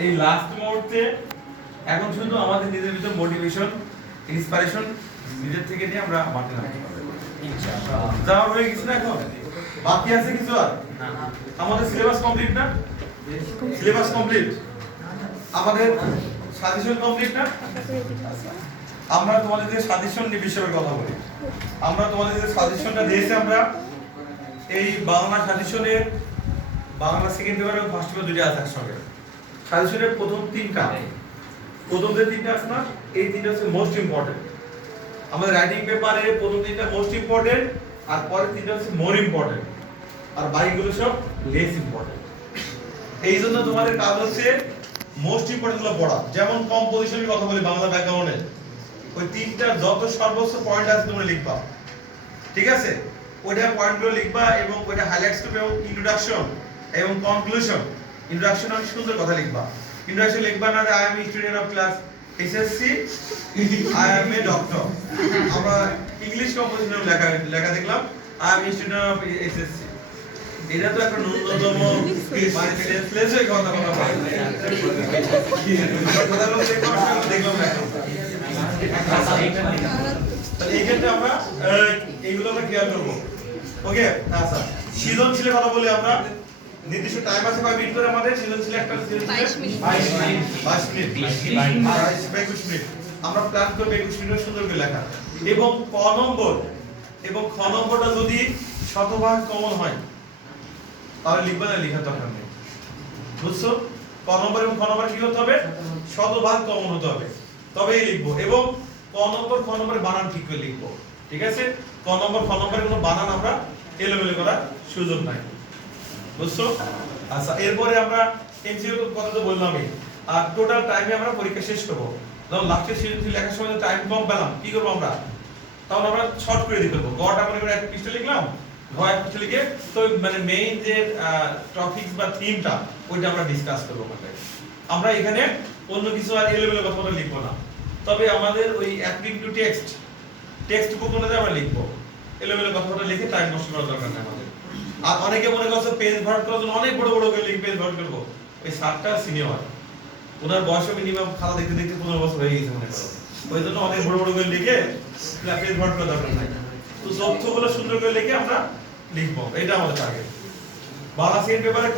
এই লাস্ট মুহূর্তে এখন শুধু আমাদের নিজের ভিতর মোটিভেশন ইন্সপিরেশন নিজের থেকে নিয়ে আমরা মাঠে নামতে পারবো ইনশাআল্লাহ। যাওয়ার হয়ে গেছে না এখন? বাকি আছে কিছু আর? আমাদের সিলেবাস কমপ্লিট না? সিলেবাস কমপ্লিট, আমাদের সাজেশন কমপ্লিট না? আমরা তোমাদের যে সাজেশন নিয়ে বিষয়ে কথা বলি, আমরা তোমাদের যে সাজেশনটা দিয়েছি আমরা এই বাংলা সাজেশনের বাংলা সেকেন্ড পেপার এবং ফার্স্ট পেপার দুটো আছে একসঙ্গে। সাজেশনের প্রথম যে তিনটা আছে না, এই তিনটা হচ্ছে মোস্ট ইম্পর্টেন্ট। আমাদের রাইটিং পেপারে প্রথম তিনটা মোস্ট ইম্পর্টেন্ট, আর পরের তিনটা হচ্ছে মোর ইম্পর্টেন্ট, আর বাকিগুলো সব লেস ইম্পর্টেন্ট। এই জন্য তোমাদের কাজ হচ্ছে মোস্ট ইম্পর্টেন্ট গুলো পড়া। যেমন কম্পোজিশনের কথা বলি বাংলা ব্যাকরণে, ওই তিনটা যত সর্বোচ্চ পয়েন্ট আছে তোমরা লিখবা, ঠিক আছে? ওইটা পয়েন্টগুলো লিখবা এবং ওইটা হাইলাইটস করবে, এবং ইন্ট্রোডাকশন এবং কনক্লুশন। ইন্ট্রোডাকশন অনেক সুন্দর কথা লিখবা। ইন্ট্রোডাকশন লিখবা না যে I am student of class SSC, I M a doctor. আমরা ইংলিশ কম্পোজিশনে লেখা দেখলাম I am student of SSC. এটা তো একটা ন্যূনতম মানে সেন্সলেস হয়ে কথা বলে। কথা বলতে কষ্ট দেখলাম না। তাহলে এই ক্ষেত্রে আমরা এইগুলো আমরা ক্লিয়ার করব। ওকে, আচ্ছা সৃজনশীলের কথা বলি আমরা। নির্দিষ্ট টাইম আছে কয় মিনিট করে আমাদের সৃজনশীল? একটা সৃজনশীল 22 মিনিট 22 মিনিট। আমরা প্ল্যান করব 21 মিনিট সুন্দর করে লেখা, এবং ক নম্বর এবং খ নম্বরটা যদি শতভাগ কমন হয় তাহলে লিখবে না, লেখার দরকার নেই। বুঝছো? ক নম্বর এবং খ নম্বর কি হতে হবে? শতভাগ কমন হতে হবে, তবেই লিখবো। এবং ক নম্বর খ নম্বরের বানান ঠিক করে লিখবো, ঠিক আছে? ক নম্বর খ নম্বরের কোনো বানান আমরা এলোমেলো করার সুযোগ নাই। বুঝছো? আচ্ছা, এরপরে আমরা এমসিকিউ কথা তো বললামই। আর টোটাল টাইমে আমরা পরীক্ষা শেষ করব। যখন লাস্টের সৃজনশীল লেখার সময় টাইম কম পেলাম, কি করব আমরা? তখন আমরা শর্ট করে দিতে পারবো। গটা মনে করে এক পৃষ্ঠা লিখলাম, ঘ এক পৃষ্ঠা লিখে তো মানে মেইন যে টপিকস বা থিমটা ওইটা আমরা ডিসকাস করবো। আমরা এখানে অন্য কিছু আর এলোমেলো কথা লিখবো না, তবে আমাদের ওই অ্যাক্টিং টু টেক্সট বুক অনুযায়ী আমরা লিখবো। এলোমেলো কথাটা লিখে টাইম নষ্ট করার দরকার নেই আমাদের। আর অনেকে মনে করছে পেজ ভরাট করার জন্য অনেক বড় বড় করে লিখে পেজ ভরাট করবো। ওই স্যারটা সিনিয়র, ওনার বয়স মিনিমাম খাতা দেখতে দেখতে 15 বছর হয়ে গেছে মনে করো, ওই জন্য অনেক বড় বড় করে লিখে পেজ ভরাট করার দরকার নাই। তো তথ্যগুলো সুন্দর করে লিখে আমরা লিখবো, এটা আমাদের টার্গেট। বাংলা সেকেন্ড পেপারে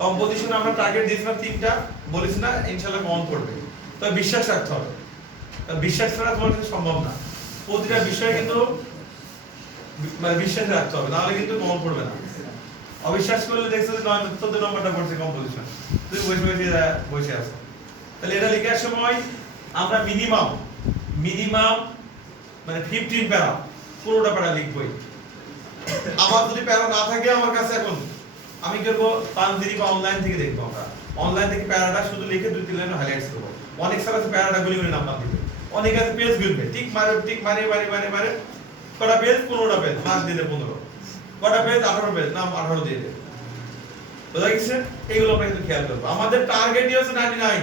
কম্পোজিশনে আমরা টার্গেট দিয়েছিলাম 3টা, বলিস না ইনশাআল্লাহ কমন পড়বে। তবে বিশ্বাস রাখতে হবে, বিশ্বাস ছাড়া তোমার কিছু সম্ভব না। প্রতিটা বিষয়ে কিন্তু মানে বিশ্বাস রাখতে হবে, নাহলে কিন্তু কমন পড়বে না। অবিশ্বাস করলে দেখছো যে 14 নম্বরটা পড়ছে কম্পোজিশন, তুমি বসে আছো। তাহলে এটা লেখার সময় আমরা মিনিমাম মানে 15 প্যারা, 15টা প্যারা লিখবই। আমার যদি প্যারা না থাকে আমার কাছে, এখন আমি করব পাঞ্জিরি বা অনলাইন থেকে দেখবো। আমরা অনলাইন থেকে প্যারাটা শুধু লিখে 2-3 লাইন হাইলাইটস করব। অনেক স্যার আছে প্যারাটা গুলি করে নাম্বার দিবে, অনেক আছে পেজ গুলবে, টিক মারে কটা পেজ? 15টা পেজ, মার্ক দিলে 15। কটা পেজ? 18 পেজ, নাম 18 দিয়ে দেবে। বুঝা গেছে? এইগুলো আমরা কিন্তু খেয়াল করব। আমাদের টার্গেটই হচ্ছে 99।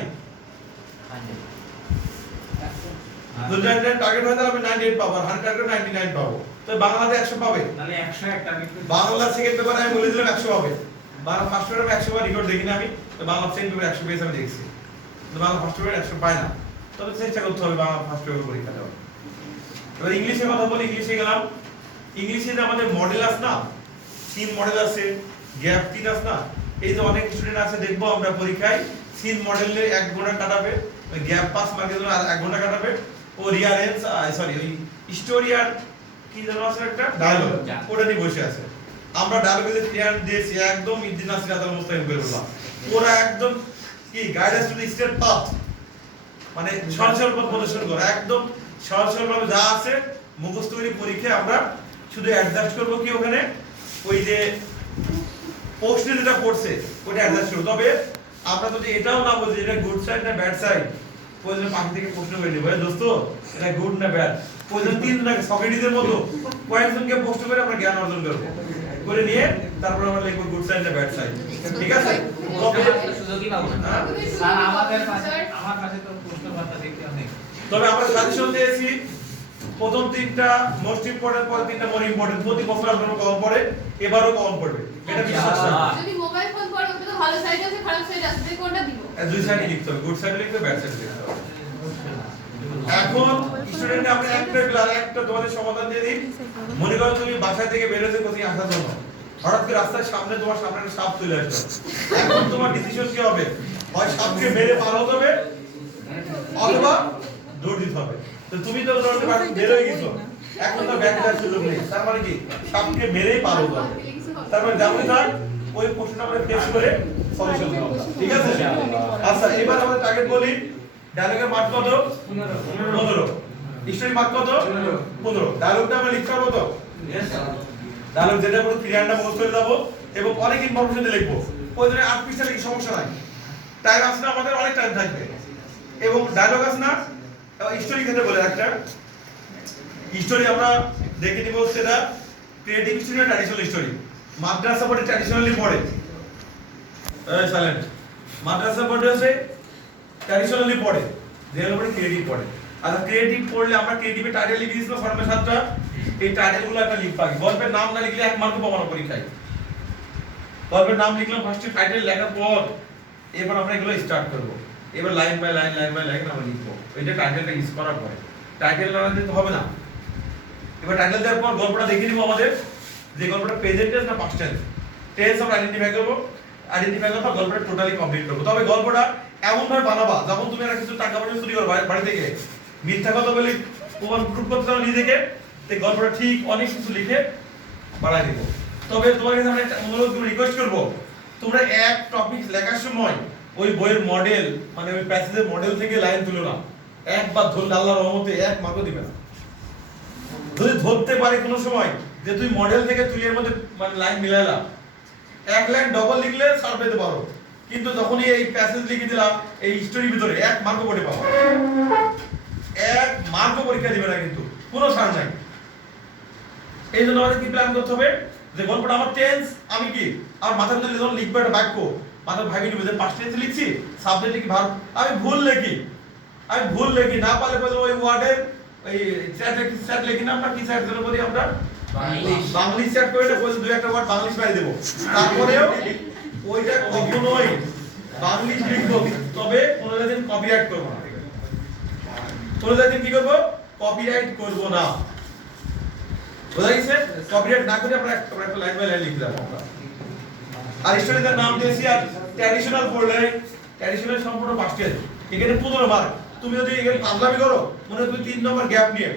যদি টার্গেট হয় তাহলে আমি 98 পাবো, আর 100 টার্গেট 99 পাবো। তো বাংলাতে 100 পাবে, মানে 100 একটা বাংলা সেকেন্ড পেপারে আমি বলে দিলাম 100 পাবে। বাংলা ফার্স্ট পেপারে 100 বার রেকর্ড দেখিনি আমি, তো বাংলা সেকেন্ড পেপারে 100 পেজ আমি দেখছি। তো বাংলা ফার্স্ট পেপারে 100 পায় না, তবে চেষ্টা করতে হবে বাংলা ফার্স্ট পেপার পরীক্ষা দেওয়ার। এবার ইংলিশে কথা বলি, ইংলিশে গেলাম। ইংলিশে যে আমাদের মডেল আছে না, 3 মডেল আছে, গ্যাপ 3 আছে না। এই যে অনেক স্টুডেন্ট আছে দেখবো আমরা পরীক্ষায় 3 মডেলে 1 ঘন্টা কাটাবে, ওই গ্যাপ 5 মার্কের জন্য আর 1 ঘন্টা কাটাবে। ও রিয়ারেন্স ওই স্টোরি আর কি যেন আছে একটা ডায়লগ, ওটা নিয়ে বসে আছে। আমরা ডায়লগে যে ক্লিয়ার দিয়েছি একদম ইদ্দিন নাসির আদাল মুস্তাকিম করে বললাম, ওরা একদম কি guidance to the state path, মানে সরল পথ প্রদর্শন করা, একদম সরলভাবে যা আছে মুখস্থ করে পরীক্ষায় আমরা শুধু অ্যাডজাস্ট করব কি ওখানে ওই যে প্রশ্নে যেটা পড়ছে ওটা অ্যাডজাস্ট করব। তবে আমরা যদি এটাও না বুঝি এটা গুড সাইড না ব্যাড সাইড, প্রয়োজন পাখি থেকে প্রশ্ন করে নিব, দোস্ত এটা গুড না ব্যাড, প্রয়োজন 3 না সকেটিদের মতো কয়েকজনকে প্রশ্ন করে আমরা জ্ঞান অর্জন করব, করে নিয়ে তারপর আমরা লিখব গুড সাইড না ব্যাড সাইড। ঠিক আছে? তবে সুযোগই পাবো না স্যার, আমার কাছে তো প্রশ্নপত্র দেখতে অনেক। তবে আমরা সাজেশন দিয়েছি প্রথম 3টা মোস্ট ইম্পর্টেন্ট, পরে 3টা মোর ইম্পর্টেন্ট। প্রতি বছর আপনারা কম পড়ে, এবারও কম পড়বে, এটা বিশ্বাস রাখুন। যদি মোবাইল ফোন পড়ো তো ভালো সাইজ সাইড আছে খারাপ সাইড আছে তুই কোনটা দিব দুই সাইডে লিখতে হবে, গুড সাইডে লিখতে হবে, ব্যাড সাইডে লিখতে হবে। এখন স্টুডেন্ট আমরা একটা তোমাদের সমাধান দিয়ে দিই। মনে করো তুমি বাসা থেকে বের হতে কোথায় আসার জন্য হঠাৎ করে রাস্তার সামনে তোমার সামনে একটা সাপ চলে আসলো। এখন তোমার ডিসিশন কি হবে? হয় সাপকে মেরে পার হতে হবে অথবা দৌড় দিতে হবে। তো তুমি তো দৌড়তে পারছো, বের হয়ে গেছো, এখন তো ব্যাক করার সুযোগ নেই। তার মানে কি সাপকে মেরেই পার হতে হবে। তার মানে যেমন থাক ওই প্রশ্নটা আমরা ফেস করে সলিউশন করব, ঠিক আছে? আচ্ছা এবার আমরা টার্গেট বলি। ডায়লগের মার্ক কত? 15। স্টোরি মার্ক কত? 15। ডায়লগটা আমরা লিখতে পারবো তো? ডায়লগ যেটা পুরো ক্লিয়ারটা মুখস্থ করে দেবো এবং অনেক ইনফরমেশন দিয়ে লিখবো। ওই জন্য 8 পৃষ্ঠা লিখে সমস্যা নাই। টাইম আছে না, আমাদের অনেক টাইম থাকবে। এবং ডায়লগ আছে না, স্টোরি ক্ষেত্রে বলে একটা স্টোরি আমরা দেখে নিব, সেটা ক্রিয়েটিভ স্টোরি না ট্র্যাডিশনাল স্টোরি। মাদ্রাসা বোর্ডে ট্র্যাডিশনালি পড়ে, সাইলেন্ট। মাদ্রাসা বোর্ডে আছে ট্র্যাডিশনালি পড়ে, জেনারেল বোর্ডে ক্রিয়েটিভ পড়ে। আর ক্রিয়েটিভ পড়লে আমরা ক্রিয়েটিভে টাইটেল লিখে দিয়েছিলাম ফর্মে 7টা। এই টাইটেলগুলো একটা লিখতে হবে। গল্পের নাম না লিখলে 1 মার্ক পাবো না পরীক্ষায়। গল্পের নাম লিখলাম, ফার্স্টে টাইটেল লেখার পর এবার আমরা এগুলো স্টার্ট করব। এবার লাইন বাই লাইন আমরা লিখবো। এটা টাইটেলটা ইউজ করার পরে টাইটেল না দিতে হবে না। এবার টাইটেল দেওয়ার পর গল্পটা দেখে নিব আমাদের, যে গল্পটা প্রেজেন্ট টেন্স না পাস্ট টেন্স। টেন্স আমরা আইডেন্টিফাই করব, আইডেন্টিফাই করার পর গল্পটা টোটালি কমপ্লিট করব। তবে গল্পটা এমন ভাবে বানাবা যখন তুমি একটা কিছু টাকা পয়সা চুরি করো বাড়ি থেকে, মিথ্যা কথা বলে তোমার প্রুফ করতে চাও নিজেকে, এই গল্পটা ঠিক অনেক কিছু লিখে বাড়াই দিব। তবে তোমার কাছে আমি একটা অনুরোধ করব, রিকোয়েস্ট করব, তোমরা এক টপিক লেখার সময় ওই বইয়ের মডেল মানে ওই প্যাসেজের মডেল থেকে লাইন তুলো না। একবার ধরলে আল্লাহর রহমতে 1 মার্কও দিবে না। যদি ধরতে পারে কোনো সময় যে তুই মডেল থেকে তুই এর মধ্যে মানে লাইন মিলাইলা, 1 লাইন ডবল লিখলে ছাড় পেতে পারো, কিন্তু যখনই এই প্যাসেজ লিখে দিলা এই স্টোরির ভিতরে 1 মার্কও পড়ে পাবো, 1 মার্কও পরীক্ষা দিবে না, কিন্তু কোনো ছাড় নাই। এই জন্য আমাদের কি প্ল্যান করতে হবে, যে গল্পটা আমার টেন্স আমি কি আর মাথার মধ্যে যখন লিখবো একটা বাক্য মাথায় ভাবি নিব যে পাস্ট টেন্সে লিখছি, সাবজেক্ট লিখি ভার্ব, আমি ভুল লিখি না পারলে বলবো ওই ওয়ার্ডের এই চ্যাট লিখি না, আমরা কি চ্যাট জন্য বলি আমরা বাংলা চ্যাট করে বলছি দুই একটা ওয়ার্ড বাংলিশ মারি দেব, তারপরেও ওইটা কখনোই বাংলিশ লিখবো, তবে কোনোদিন কপিরাইট করব না। কোনোদিন কি করব? কপিরাইট করব না। বোঝা গেছে? কপিরাইট না করে আমরা একটা লাইন বাই লাইন লিখলাম আমরা। আর স্টোরিটার নাম দিয়েছি আর ট্র্যাডিশনাল পড়লে ট্র্যাডিশনাল সম্পূর্ণ পাস্ট টেন্স। এখানে 15 মার্ক। তুমি যদি এখানে পাগলামি করো, মনে হয় তুমি 3 নম্বর গ্যাপ নিয়ে,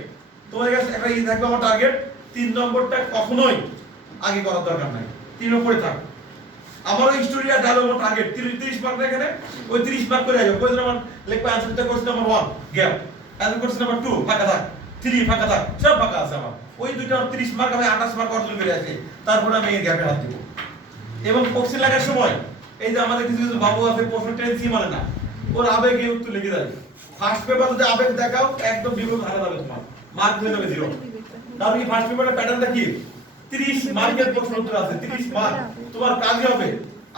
তোমার কাছে একটা ই থাকবে আমার টার্গেট 3 নম্বরটা কখনোই আগে করার দরকার নাই, 3 নম্বরে থাক। আমার ওই স্টোরি আর ডায়লগ আমার টার্গেট 30 মার্ক না, এখানে ওই 30 মার্ক করে যাবে। কোয়েশ্চন নাম্বার লিখবে, আনসারটা question number 1 gap, answer question number 2 ফাঁকা থাক, 3 ফাঁকা থাক, সব ফাঁকা আছে আমার। ওই দুইটা 30 মার্ক আমি 28 মার্ক অর্জন করে আছি, তারপরে আমি এই গ্যাপে হাত দিব। এবং কোশ্চেন লেখার সময় এই যে আমাদের কিছু কিছু বাবু আছে প্রশ্ন টেন্সই মানে না, ওর আবেগে উত্তর লিখে দেয়। ফার্স্ট পেপার যদি আবেগ দেখাও একদম বিপদ হারা যাবে, তোমার মার্ক হয়ে যাবে 0। তাহলে কি ফার্স্ট পেপারের প্যাটার্নটা কি? 30 মার্কের প্রশ্ন উত্তর আছে, 30 মার্ক। তোমার কাজই হবে,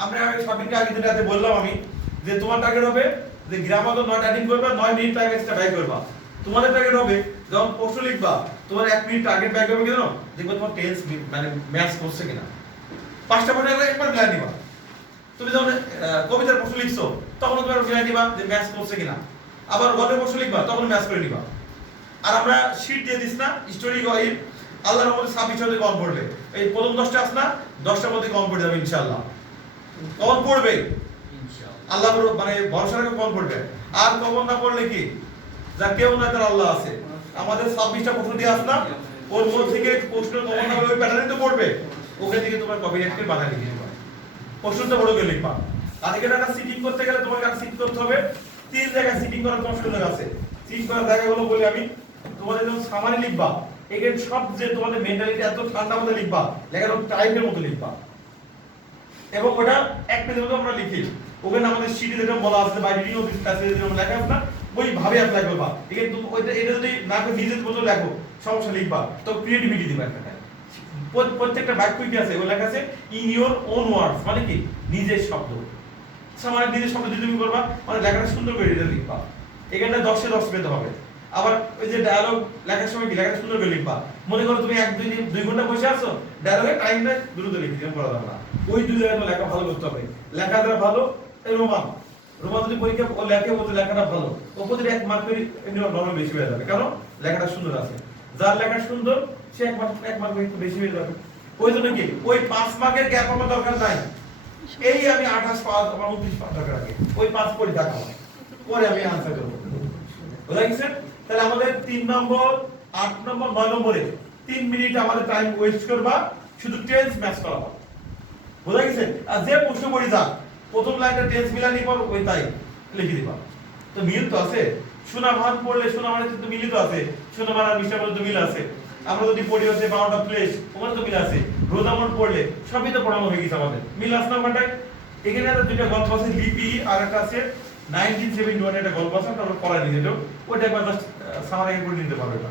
আমরা সঠিকটা আগে যেটাতে বললাম আমি, যে তোমার টার্গেট হবে যে গ্রামার তো 9 টাইপিং করবা, 9 মিনিট টাইম এক্সট্রা ব্যয় করবা। তোমাদের টার্গেট হবে যখন প্রশ্ন লিখবা তোমার 1 মিনিট টার্গেট ব্যয় করবে, কেন দেখবা তোমার টেন্স মানে ম্যাচ করছে কিনা। 5টা প্রশ্ন একবার মিলাই দিবা। তুমি যখন কবিতার প্রশ্ন লিখছো তখন তুমি মিলাই দিবা যে ম্যাচ করছে কিনা। আবার গল্পের প্রশ্ন লিখবা তখন ম্যাচ করে নিবা। আর আমরা শীট দিয়ে দিস না, স্টোরি গাইড আল্লাহর রহমতে 26 হতে কম পড়বে। এই প্রথম 10টা আছে না, 10টার মধ্যে কম পড়ে যাবে ইনশাআল্লাহ। কম পড়বে ইনশাআল্লাহ, আল্লাহর মানে ভরসা রেখে কম পড়বে। আর কমন না পড়লে কি, যা কেউ না তার আল্লাহ আছে। আমাদের 26টা প্রশ্ন দিয়ে আস না, ওর মধ্যে থেকে প্রশ্ন কমন না ওই প্যাটার্নে তো পড়বে, ওখান থেকে তোমার কপিরাইটকে বাধা লিখে দিবা, প্রশ্নটা বড় করে লিখবা। আর এখানে একটা সিটিং করতে গেলে তোমাকে একটা সিট করতে হবে। 3 জায়গায় সিটিং করার তোমার সুযোগ আছে। সিটিং করার জায়গাগুলো বলি আমি, তোমাদের যখন সামারি লিখবা এখানে সব যে তোমাদের মেন্টালিটি এত ঠান্ডা মতো লিখবা, লেখার টাইপের মতো লিখবা। এবং ওটা এক পেজের মতো আমরা লিখি, ওখানে আমাদের শীটে যেটা বলা আছে by reading of this passage যেরকম লেখা আছে না, ওই ভাবে অ্যাপ্লাই করবা। এখানে তুমি ওইটা এটা যদি না করে নিজের মতো লেখো সমস্যা, লিখবা তো ক্রিয়েটিভিটি দিবা একটা। প্রত্যেকটা বাক্য কি আছে, ওই লেখা আছে ইন ইওর ওন ওয়ার্ডস, মানে কি নিজের শব্দ। মানে নিজের শব্দ যদি তুমি করবা মানে লেখাটা সুন্দর করে এটা লিখবা। এখানে 10 এ 10 পেতে হবে। আবার ওই যে ডায়লগ লেখার সময় কি লেখাটা সুন্দর করে লিখবা। মনে করো তুমি 1 2 ঘন্টা বসে আছো, ডায়লগে টাইম নাই দ্রুত লিখে দিও, বলা যাবে না। ওই দুই জায়গায় তো লেখা ভালো করতে হবে। লেখাটা ভালো এই রোমান যদি পরীক্ষা ও লেখে বলতে লেখাটা ভালো ওপরে 1 মার্ক করে এমনি নরমাল বেশি হয়ে যাবে, কারণ লেখাটা সুন্দর আছে। যার লেখা সুন্দর সে 1 মার্ক একটু বেশি হয়ে যাবে। ওই জন্য কি ওই 5 মার্কের গ্যাপ আমার দরকার নাই, এই আমি 28 পাস আমার 29 পাস দরকার আছে, ওই 5 পড়ে থাকা হয়, পরে আমি आंसर করব। বুঝা গেছে? তাহলে আমাদের 3 নম্বর 8 নম্বর 9 নম্বরে 3 মিনিট আমাদের টাইম ওয়েস্ট করবা শুধু টেন্স ম্যাচ করাবা। বুঝা গেছে? আর যে প্রশ্ন পড়ি যা প্রথম লাইনটা টেন্স মিলানি পর ওই তাই লিখে দিবা। তো মিল তো আছে, সুনামান পড়লে সুনামানের তো মিল তো আছে, সুনামান আর মিশা বলে তো মিল আছে। আমরা যদি পড়ি হচ্ছে 12টা প্লেস ওখানে তো মিল আছে, রোজামন পড়লে সবই তো পড়ানো হয়ে গেছে আমাদের, মিল আছে না কোনটায়? এখানে একটা দুইটা গল্প আছে, লিপি আর একটা আছে 1971 একটা গল্প আছে, আমরা পড়াই নিয়ে যেত, ওইটা একবার জাস্ট সামারি করে নিতে পারবে না,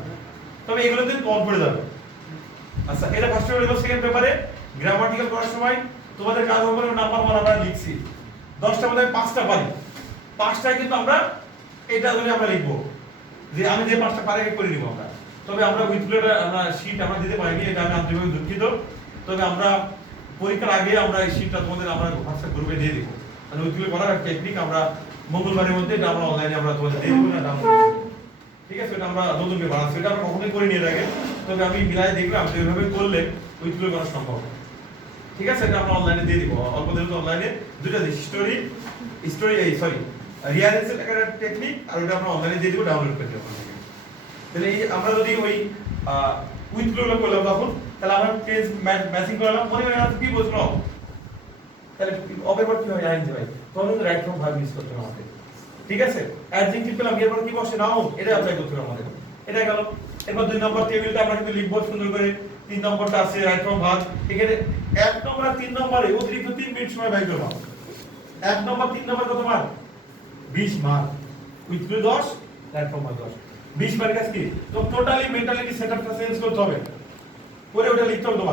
তবে এগুলো দিন কম পড়ে যাবে। আচ্ছা এটা ফার্স্ট পেপারে সেকেন্ড পেপারে গ্রামাটিক্যাল করার সময় তোমাদের কাজ হবে নাম্বার মান আমরা লিখছি 10টা মধ্যে 5টা পারি, 5টায় কিন্তু আমরা এটা ধরে আমরা লিখবো যে আমি যে 5টা পারি করে নিব আমরা। তবে আমরা উইথগুলোটা আমরা শীট আমরা দিতে পারিনি, এটা আমি আন্তরিকভাবে দুঃখিত। তবে আমরা পরীক্ষার আগে আমরা এই শীটটা তোমাদের আমরা হোয়াটসঅ্যাপ গ্রুপে দিয়ে দিব, মানে উইথগুলো করার টেকনিক আমরা মঙ্গলবারের মধ্যে এটা আমরা অনলাইনে আমরা তোমাদের দিয়ে দিব না ডাউনলোড, ঠিক আছে? এটা আমরা নতুন করে বানাচ্ছি, এটা আমরা কখনোই করে নিয়ে রাখেন, তবে আমি মিলাই দেখলাম যে এইভাবে করলে উইথগুলো করা সম্ভব, ঠিক আছে? এটা আমরা অনলাইনে দিয়ে দিব, অল্প দিনে অনলাইনে দুটো স্টোরি এই সরি রিয়ারেন্সের একটা টেকনিক আর ওটা আমরা অনলাইনে দিয়ে দিব, ডাউনলোড করে দেব। তাহলে এই আমরা যদি ওই উইথগুলো করলাম তখন তাহলে আমরা টেন্স ম্যাচিং করলাম, মনে হয় কি বলছো তাহলে অপের পর কি হয় আইন ভাই, তখন কিন্তু রাইট ফ্রম ভার্ব ইউজ করতে হবে আমাদের, ঠিক আছে? অ্যাডজেক্টিভ পেলাম, এরপর কি বসে নাউন, এটা অ্যাপ্লাই করতে হবে আমাদের, এটা গেল। এরপর 2 নম্বর টেবিলটা আমরা কিন্তু লিখবো সুন্দর করে, 3 নম্বরটা আছে রাইট ফ্রম ভার্ব, এখানে 1 নম্বর আর 3 নম্বরে অতিরিক্ত 3 মিনিট সময় ব্যয় করব। 1 নম্বর 3 নম্বর কত mark? 20 mark, with 10 right from verb 10, 20 mark কি? তো টোটালি মেন্টালিটি সেটআপটা চেঞ্জ করতে হবে, পরে ওটা লিখতে হবে তোমার।